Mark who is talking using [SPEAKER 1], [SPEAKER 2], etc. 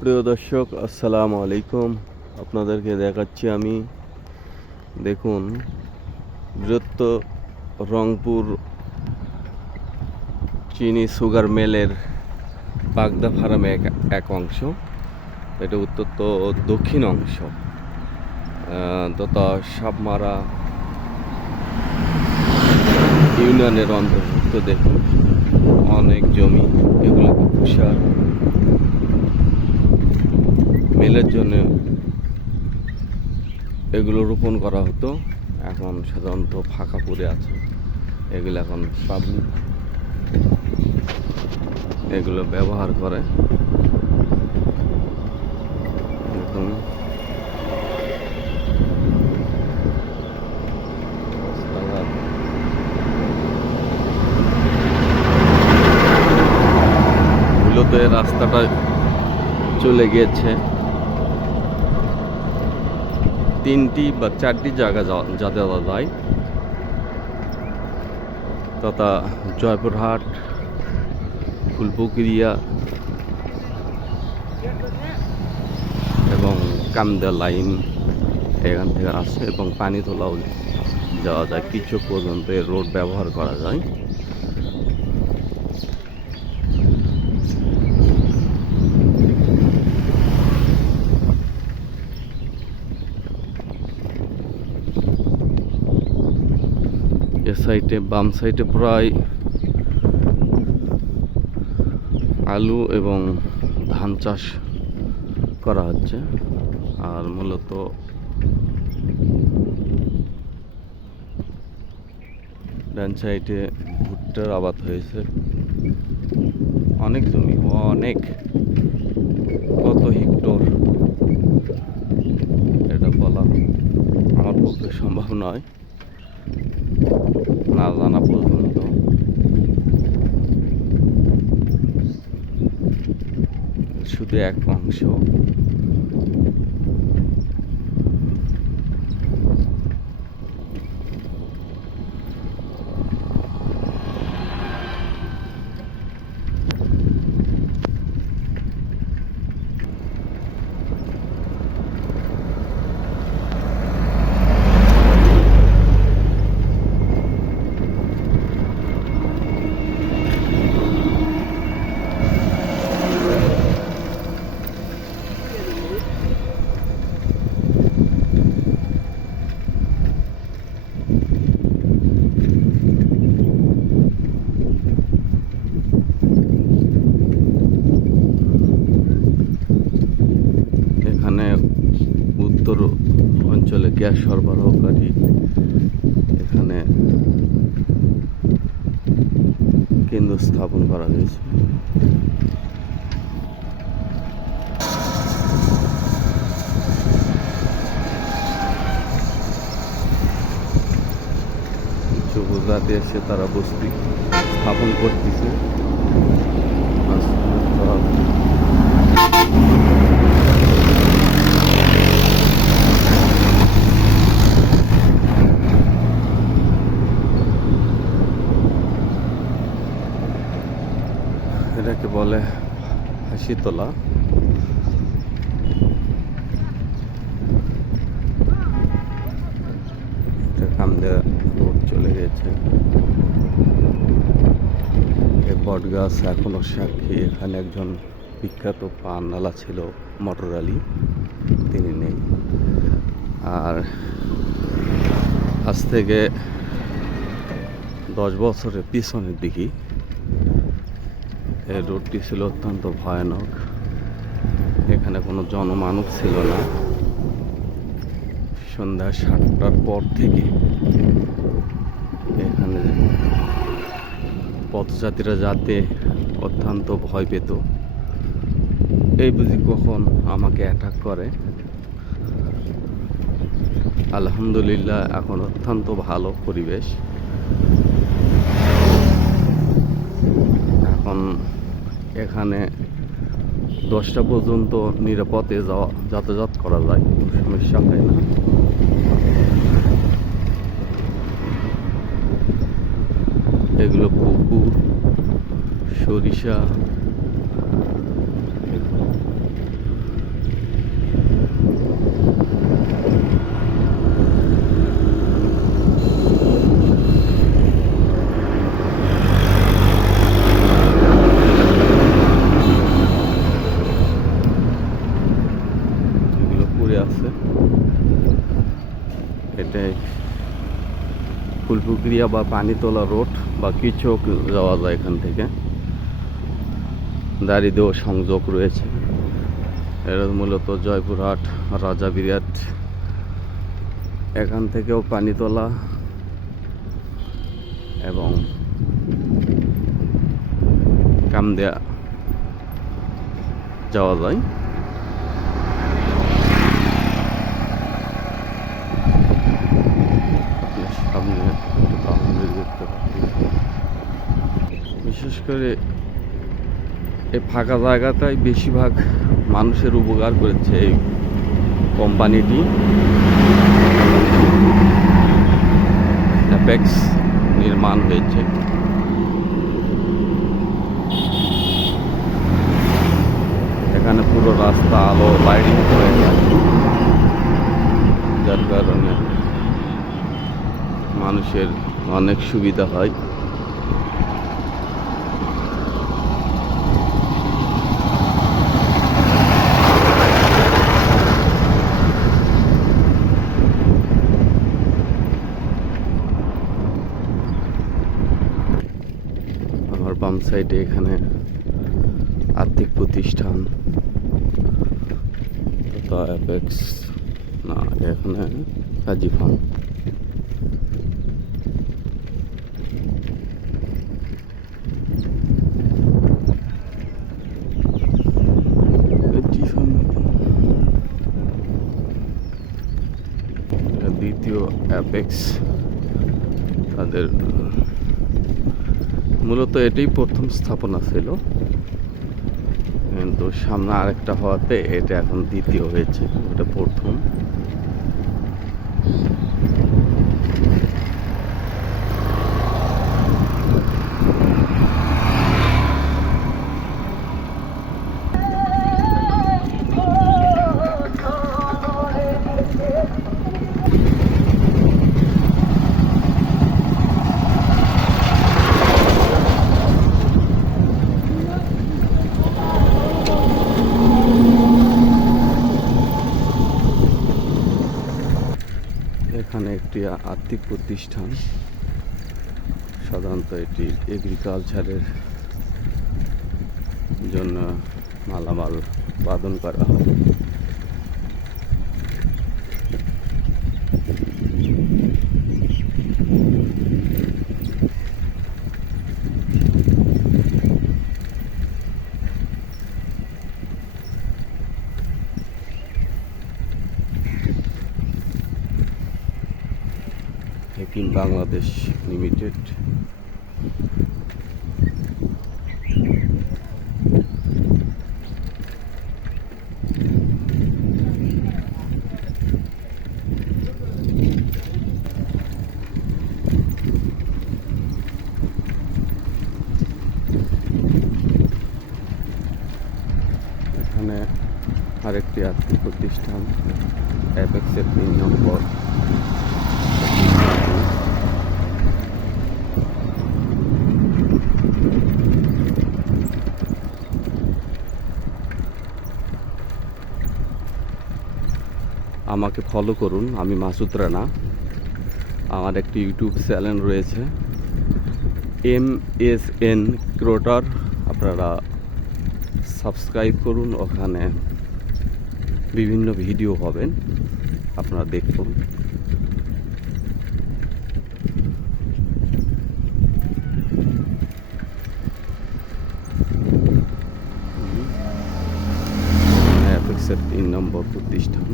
[SPEAKER 1] প্রিয় দর্শক, আসসালামু আলাইকুম। আপনাদেরকে দেখাচ্ছি আমি। দেখুন, বৃহত্ত রংপুর চিনি সুগার মেলের বাগদা ফার্মে এক এক অংশ। এটা উত্তর তো দক্ষিণ অংশ। তথা সাপমারা ইউনিয়নের অন্তর্ভুক্ত দেখুন। অনেক জমি, এগুলোকে পুষার মেলের জন্য এগুলো রোপণ করা হতো। এখন সাধারণত ফাঁকা পড়ে আছে। এগুলো এখন পাবলিক এগুলো ব্যবহার করে। এই রাস্তাটা চলে গিয়েছে। তিনটি বা চারটি জায়গা যা- যাতায়াত যায়। তথা জয়পুরহাট, ফুলপুকুরিয়া এবং কামদা লাইন এখান থেকে আসে এবং পানি তোলাও যাওয়া যায়। কিছু পর্যন্ত রোড ব্যবহার করা যায়। সাইডে, বাম সাইডে প্রায় আলু এবং ধান চাষ করা হচ্ছে। আর মূলত ডান সাইডে ভুট্টার আবাদ হয়েছে। অনেক জমি, অনেক, কত হেক্টর? এটা বলা আমার পক্ষে সম্ভব নয়। না জানা পর্যন্ত শুধু এক অংশ এখানে উত্তর অঞ্চলে গ্যাস সরবরাহকারী এখানে কেন্দ্র স্থাপন করা হয়েছে। গুজরাটে এসে তারা বস্তি স্থাপন করতেছে। এটাকে বলে হাসি তোলা রোড চলে গেছে। এই বট এখনও সাক্ষী। এখানে একজন বিখ্যাত পানওয়ালা ছিল, মটর আলী। তিনি নেই। আর আজ থেকে দশ বছরের পিছনের দিকে এই রোডটি ছিল অত্যন্ত ভয়ানক। এখানে কোনো জনমানব ছিল না। সন্ধ্যা সাতটার পর থেকে এখানে পথযাত্রীরা যাতে অত্যন্ত ভয় পেত, এই বুঝি কখন আমাকে অ্যাটাক করে। আলহামদুলিল্লাহ, এখন অত্যন্ত ভালো পরিবেশ এখন এখানে দশটা পর্যন্ত নিরাপদে যাওয়া, যাতায়াত করা যায়। কোনো সমস্যা হয় না। এগুলো পুকুর, সরিষা আছে। এটাই। ফুলপুকুরিয়া বা পানিতলা রোড বা কিচক যাওয়া যায় এখান থেকে। দারিদেও সংযোগ রয়েছে। এটা মূলত জয়পুরহাট, রাজা বিরাট। এখান থেকেও পানিতলা এবং কামদেয়া যাওয়া যায় আপনার সামনে একটু বাউন্ডারি দেখতে বিশেষ করে এই ফাঁকা জায়গাটাই বেশিরভাগ মানুষের উপকার করেছে এই কোম্পানিটি। অ্যাপেক্স নির্মাণ হয়েছে। এখানে পুরো রাস্তা আলো লাইটিং যায় যার কারণে মানুষের অনেক সুবিধা হয়। আমার বাম সাইডে এখানে আর্থিক প্রতিষ্ঠান অ্যাপেক্স না, এখানে কাজী ফার্ম কাজী ফার্ম এটা দ্বিতীয় অ্যাপেক্স তাদের, মূলত এটাই প্রথম স্থাপনা ছিল। কিন্তু সামনে আরেকটা হওয়াতে এটা এখন দ্বিতীয় হয়েছে, এটা প্রথম। একটি আর্থিক প্রতিষ্ঠান সাধারণত এটি এগ্রিকালচারের জন্য মালামাল উৎপাদন করা হয়। হেকিম বাংলাদেশ লিমিটেড এখানে আরেকটি আর্থিক প্রতিষ্ঠান অ্যাপেক্সের তিন নম্বর। আমাকে ফলো করুন, আমি মাসুদ রানা। আমার একটি ইউটিউব চ্যানেল রয়েছে। এম এস এন ক্রোটার, আপনারা সাবস্ক্রাইব করুন, ওখানে বিভিন্ন ভিডিও পাবেন, আপনারা দেখুন। অ্যাপেক্সের তিন নম্বর প্রতিষ্ঠান